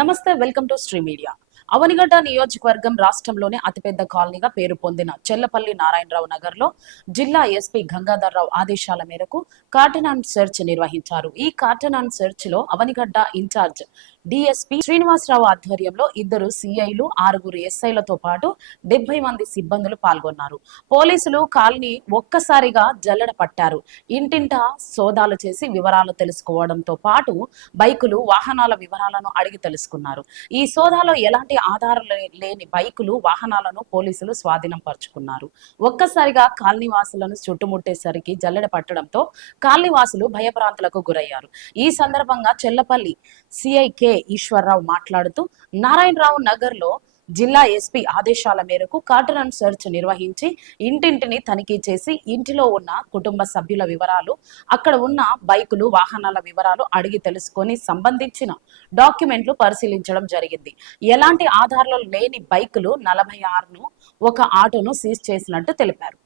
నమస్తే, welcome to Shri media. Avanigadda నియోజకవర్గం రాష్ట్రంలోనే అతిపెద్ద కాలనీగా పేరు పొందిన చెల్లపల్లి నారాయణరావు నగర్ లో జిల్లా ఎస్పీ గంగాధర్రావు ఆదేశాల మేరకు కార్టన్ అండ్ సెర్చ్ నిర్వహించారు. ఈ కార్టన్ అండ్ సెర్చ్ లో అవనిగడ్డ ఇన్ఛార్జ్ డిఎస్పీ శ్రీనివాసరావు ఆధ్వర్యంలో 2 సిఐలు 6 ఎస్ఐలతో పాటు 70 మంది సిబ్బందులు పాల్గొన్నారు. పోలీసులు కాలనీ ఒక్కసారిగా జల్లెడ పట్టారు. ఇంటింటా సోదాలు చేసి వివరాలు తెలుసుకోవడంతో పాటు బైకులు వాహనాల వివరాలను అడిగి తెలుసుకున్నారు. ఈ సోదాలో ఎలాంటి ఆధారాలు లేని బైకులు వాహనాలను పోలీసులు స్వాధీనం పరుచుకున్నారు. ఒక్కసారిగా కాలనీవాసులను చుట్టుముట్టేసరికి జల్లెడ పట్టడంతో కాలనీవాసులు భయభ్రాంతులకు గురయ్యారు. ఈ సందర్భంగా చెల్లపల్లి సిఐ ఈశ్వరరావు మాట్లాడుతూ నారాయణరావు నగర్ లో జిల్లా ఎస్పీ ఆదేశాల మేరకు కార్టన్ అండ్ సెర్చ్ నిర్వహించి ఇంటింటిని తనిఖీ చేసి ఇంటిలో ఉన్న కుటుంబ సభ్యుల వివరాలు, అక్కడ ఉన్న బైకులు వాహనాల వివరాలు అడిగి తెలుసుకొని సంబంధించిన డాక్యుమెంట్లు పరిశీలించడం జరిగింది. ఎలాంటి ఆధారాలు లేని బైకులు 46ను, ఒక ఆటోను సీజ్ చేసినట్టు తెలిపారు.